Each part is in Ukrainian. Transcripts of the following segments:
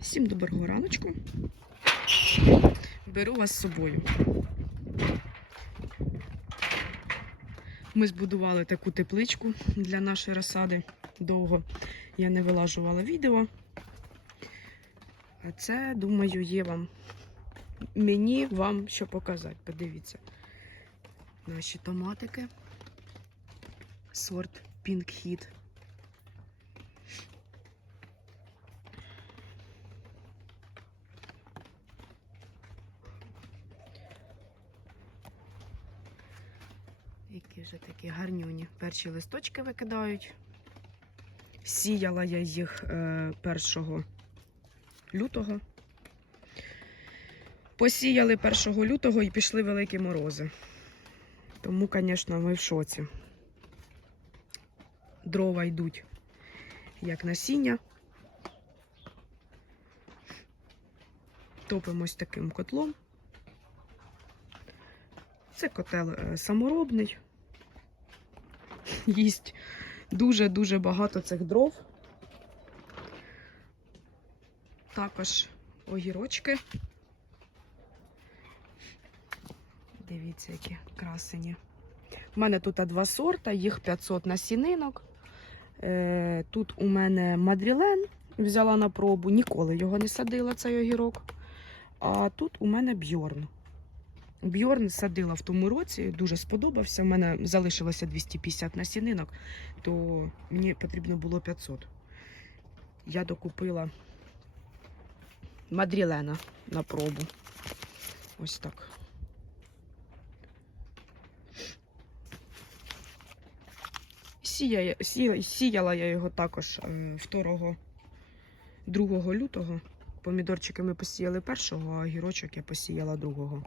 Всім доброго раночку. Беру вас з собою. Ми збудували таку тепличку для нашої розсади. Довго я не вилажувала відео. А це, думаю, є вам мені вам що показати. Подивіться. Наші томатики. Сорт Pink Hit. Які вже такі гарнюні. Перші листочки викидають. Сіяла я їх е, 1 лютого. Посіяли 1 лютого і пішли великі морози. Тому, звісно, ми в шоці. Дрова йдуть як насіння. Топимось таким котлом. Це котел е, саморобний. Їсть дуже-дуже багато цих дров. Також огірочки. Дивіться, які красені. У мене тут два сорта, їх 500 насінинок. Е, Тут у мене мадрілен взяла на пробу, ніколи його не садила, цей огірок. А тут у мене бьорн. Бьорн садила в тому році, дуже сподобався. У мене залишилося 250 насінинок, то мені потрібно було 500. Я докупила мадрілена на пробу. Ось так. Сіяє, сія, сіяла я його також е, 2, 2 лютого. Помідорчики ми посіяли першого, а гірочок я посіяла другого.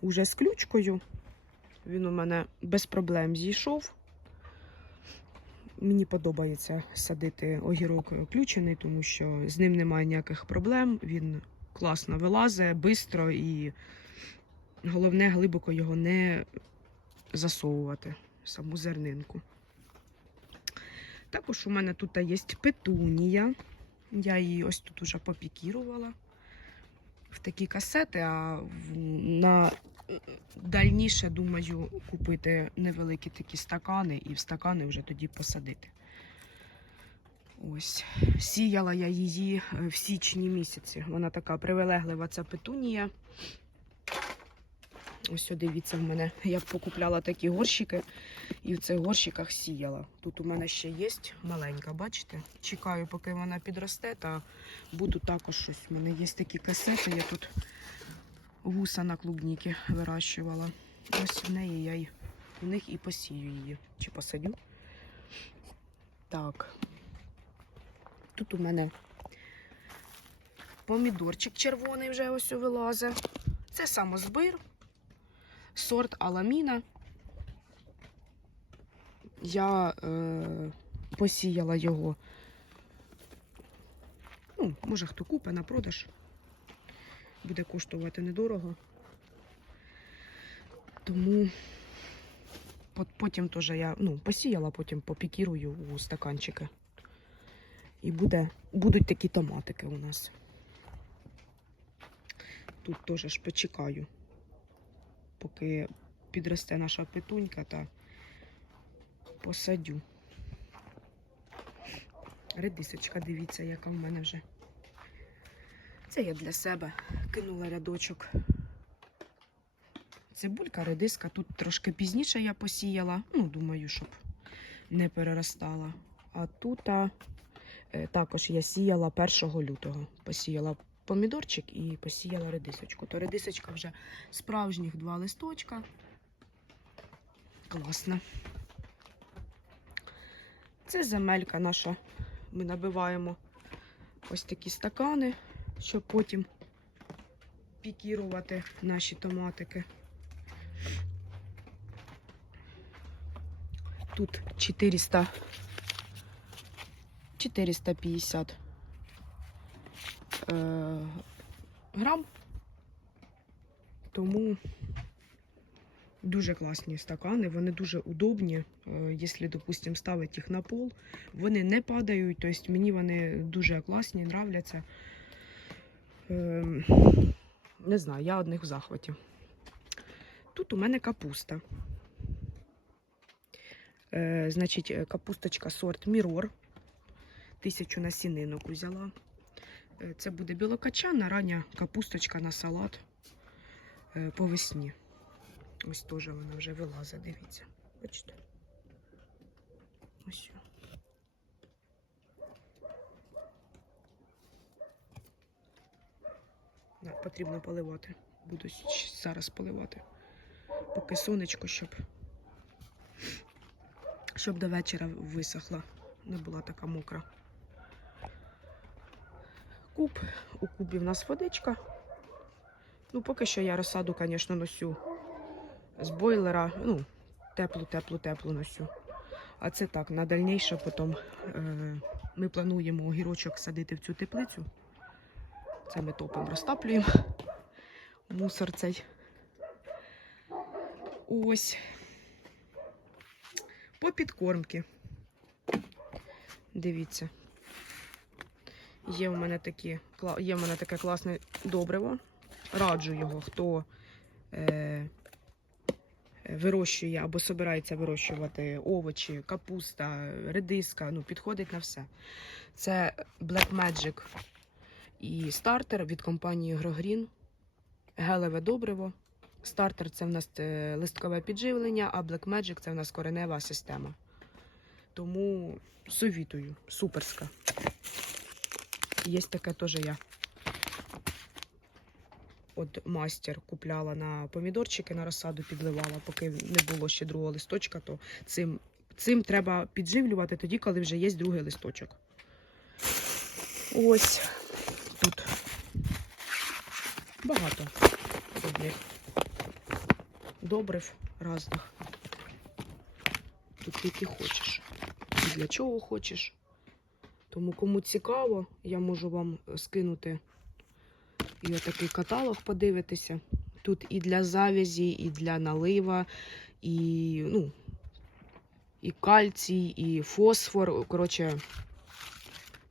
Уже з ключкою. Він у мене без проблем зійшов. Мені подобається садити огірок ключений, тому що з ним немає ніяких проблем. Він класно вилазить, швидко і головне глибоко його не засовувати, саму зернинку. Також у мене тут є петунія. Я її ось тут уже попікірувала в такі касети, а на дальніше, думаю, купити невеликі такі стакани і в стакани вже тоді посадити. Ось. Сіяла я її е, в січні місяці. Вона така привилеглива ця петунія. Ось дивіться, в мене я покупляла такі горщики і в цих горщиках сіяла. Тут у мене ще є маленька, бачите? Чекаю, поки вона підросте, та буду також щось. У мене є такі касети, я тут вуса на клубніки вирощувала. Ось в неї я й в них і посію її. Чи посадю. Так. Тут у мене помідорчик червоний вже ось вилазить. Це самозбир, сорт аламіна. Я е, посіяла його. Ну, може, хто купить на продаж. Буде коштувати недорого. Тому потім теж я ну, посіяла, потім попікірую у стаканчики. І буде, будуть такі томатики у нас. Тут теж ж почекаю, поки підросте наша петунька та посадю. Редисочка, дивіться, яка в мене вже. Це я для себе кинула рядочок. Цибулька, редиска. Тут трошки пізніше я посіяла. Ну, думаю, щоб не переростала. А тут а, е, також я сіяла 1 лютого. Посіяла помідорчик і посіяла редисочку. То редисочка вже справжніх два листочка. Класно. Це земелька наша. Ми набиваємо ось такі стакани, щоб потім пікірувати наші томатики. Тут 400 450 е, грам. Тому дуже класні стакани, вони дуже удобні. Е, Якщо, допустимо, ставити їх на пол, вони не падають. Тобто мені вони дуже класні, нравляться. Ем, не знаю, я одних в захваті. Тут у мене капуста. Е, значить, е, капусточка сорт Мірор. Тисячу насінинок взяла. Е, Це буде білокачана, рання капусточка на салат по весні. Ось теж вона вже вилазить, дивіться. Бачите? Ось. Потрібно поливати. Буду зараз поливати. Поки сонечко, щоб, щоб до вечора висохла. Не була така мокра. Куб. У кубі в нас водичка. Ну, поки що я розсаду, звісно, носю з бойлера. Ну, теплу, теплу, теплу носю. А це так, на дальніше потім е, ми плануємо огірочок садити в цю теплицю. Це ми топимо, розтаплюємо мусор цей. Ось. По підкормки. Дивіться. Є в мене такі, є в мене таке класне добриво. Раджу його, хто е, вирощує або собирається вирощувати овочі, капуста, редиска, ну, підходить на все. Це Black Magic і стартер від компанії Grogreen. Гелеве добриво. Стартер це в нас е, листкове підживлення, а Black Magic це в нас коренева система. Тому совітую, суперська. Є таке теж я. От мастер купляла на помідорчики, на розсаду підливала, поки не було ще другого листочка, то цим, цим треба підживлювати тоді, коли вже є другий листочок. Ось тут багато різних добрив різних. Тут які хочеш. І для чого хочеш. Тому кому цікаво, я можу вам скинути і отакий каталог подивитися. Тут і для завязі, і для налива, і, ну, і кальцій, і фосфор. Коротше,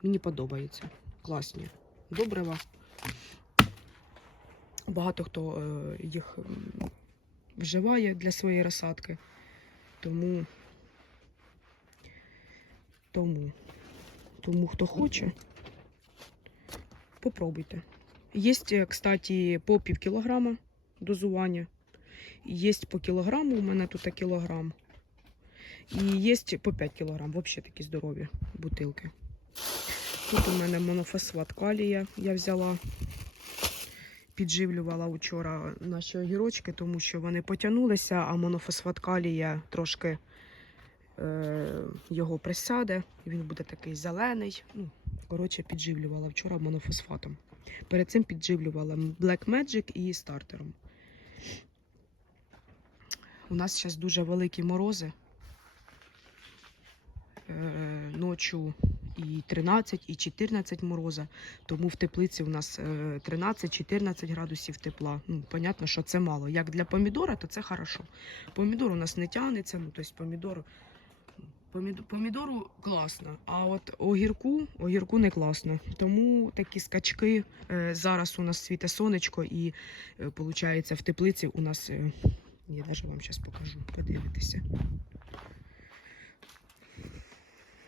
мені подобається. Класні добрива. Багато хто е, їх вживає для своєї розсадки. Тому, тому, тому хто хоче, попробуйте. Є, кстати, по пів кілограма дозування. Є по кілограму, у мене тут кілограм. І є по 5 кілограм, взагалі такі здорові бутилки. Тут у мене монофосфат калія я взяла. Підживлювала вчора наші огірочки, тому що вони потягнулися, а монофосфат калія трошки е, його присяде. Він буде такий зелений. Ну, коротше, підживлювала вчора монофосфатом. Перед цим підживлювала Black Magic і стартером. У нас зараз дуже великі морози. Е, ночу і 13, і 14 мороза. Тому в теплиці у нас е, 13-14 градусів тепла. Ну, понятно, що це мало. Як для помідора, то це хорошо. Помідор у нас не тягнеться, ну, тобто помідор, помідор, помідору класно, а от огірку, огірку не класно. Тому такі скачки. Е, зараз у нас світе сонечко, і виходить, в теплиці у нас. е, я навіть вам зараз покажу, подивитися.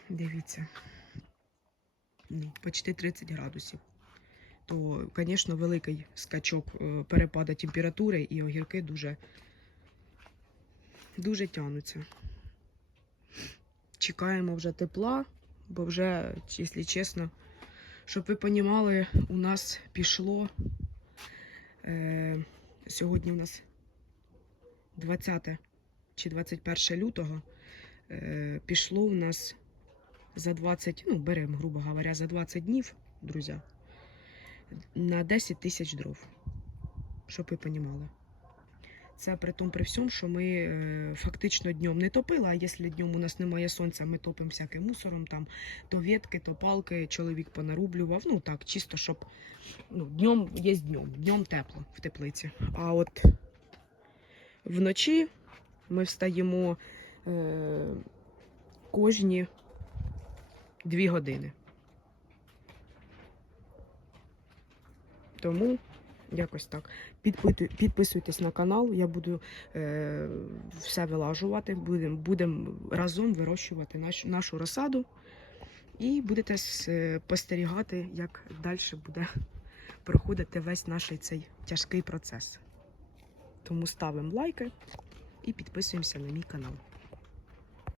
Дивіться. Ну, почти 30 градусів. То, звісно, великий скачок е, перепаду температури і огірки дуже, дуже тянуться. Чекаємо вже тепла, бо вже, якщо чесно, щоб ви розуміли, у нас пішло. Е, сьогодні у нас 20 чи 21 лютого. Е, пішло у нас за 20, ну, беремо, грубо говоря, за 20 днів, друзі, на 10 тисяч дров. Щоб ви розуміли. Це при тому при всьому, що ми е, фактично днем не топили, а якщо днем у нас немає сонця, ми топимо всяким мусором, там то ветки, то палки, чоловік понарублював. Ну так, чисто, щоб ну, днем є днем, днем тепло в теплиці. А от вночі ми встаємо е, кожні дві години. Тому якось так. Підписуйтесь на канал, я буду е, все вилажувати. Будемо будем разом вирощувати наш, нашу розсаду. І будете спостерігати, як далі буде проходити весь наш цей тяжкий процес. Тому ставимо лайки і підписуємося на мій канал.